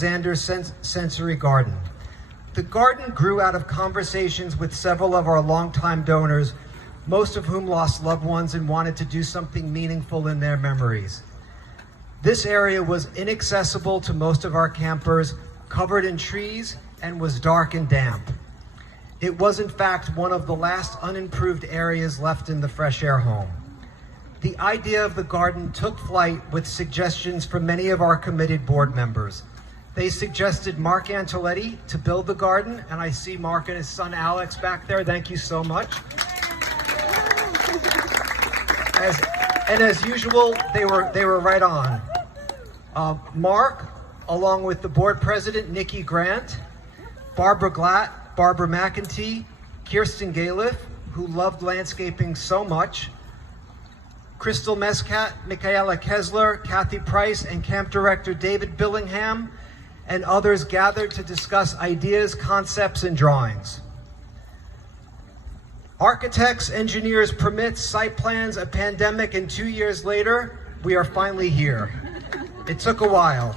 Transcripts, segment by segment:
Sensory Garden. The garden grew out of conversations with several of our longtime donors, most of whom lost loved ones and wanted to do something meaningful in their memories. This area was inaccessible to most of our campers, covered in trees, and was dark and damp. It was in fact one of the last unimproved areas left in the fresh air home. The idea of the garden took flight with suggestions from many of our committed board members. They suggested Mark Antoletti to build the garden, and I see Mark and his son Alex back there. Thank you so much. As usual, they were right on. Mark, along with the board president Nikki Grant, Barbara Glatt, Barbara McEntee, Kirsten Galiff, who loved landscaping so much, Crystal Mescat, Michaela Kessler, Kathy Price, and camp director David Billingham, and others gathered to discuss ideas, concepts, and drawings. Architects, engineers, permits, site plans, a pandemic, and 2 years later, we are finally here. It took a while,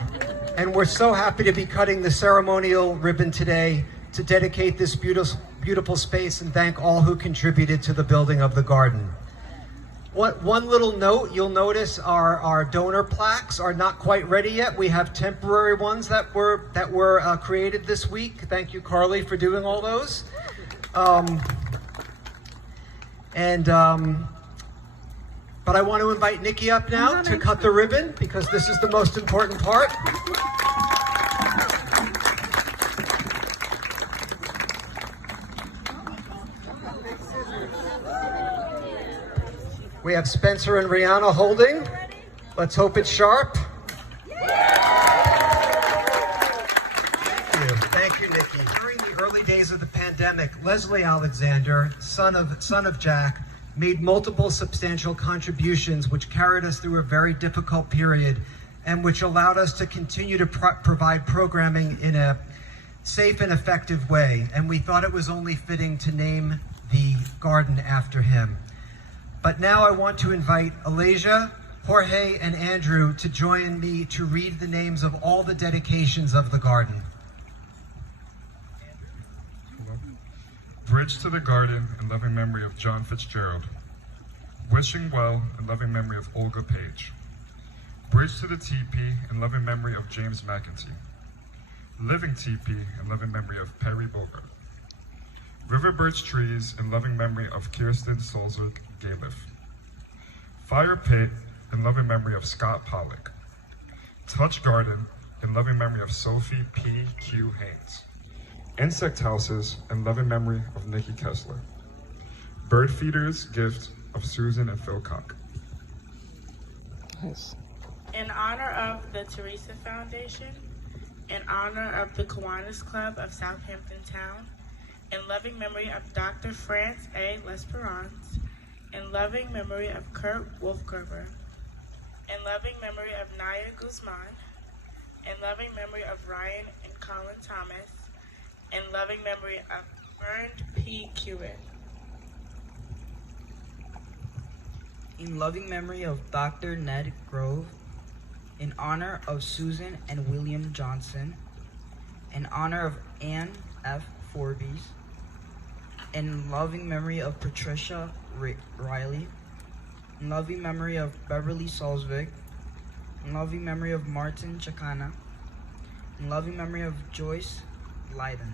and we're so happy to be cutting the ceremonial ribbon today to dedicate this beautiful space and thank all who contributed to the building of the garden. One little note, you'll notice our donor plaques are not quite ready yet. We have temporary ones that were created this week. Thank you, Carly, for doing all those. But I want to invite Nikki up now to cut the ribbon because this is the most important part. We have Spencer and Rihanna holding. Let's hope it's sharp. Thank you, Nikki. During the early days of the pandemic, Leslie Alexander, son of Jack, made multiple substantial contributions which carried us through a very difficult period and which allowed us to continue to provide programming in a safe and effective way. And we thought it was only fitting to name the garden after him. But now I want to invite Alasia, Jorge, and Andrew to join me to read the names of all the dedications of the garden. Bridge to the Garden in loving memory of John Fitzgerald. Wishing Well in loving memory of Olga Page. Bridge to the Teepee in loving memory of James McEntee. Living Teepee in loving memory of Perry Bogart. River Birch Trees in loving memory of Kirsten Solzerg Galiff. Fire Pit in loving memory of Scott Pollock. Touch Garden in loving memory of Sophie P. Q. Haynes. Insect Houses in loving memory of Nikki Kessler. Bird Feeders Gift of Susan and Phil Cock. Nice. In honor of the Teresa Foundation, in honor of the Kiwanis Club of Southampton Town, in loving memory of Dr. France A. L'Esperance, in loving memory of Kurt Wolfgerber, in loving memory of Naya Guzman, in loving memory of Ryan and Colin Thomas, in loving memory of Bernd P. Kewitt. In loving memory of Dr. Ned Grove, in honor of Susan and William Johnson, in honor of Anne F. Forbes, in loving memory of Patricia Riley, in loving memory of Beverly Salzvig, in loving memory of Martin Chacana, in loving memory of Joyce Leiden.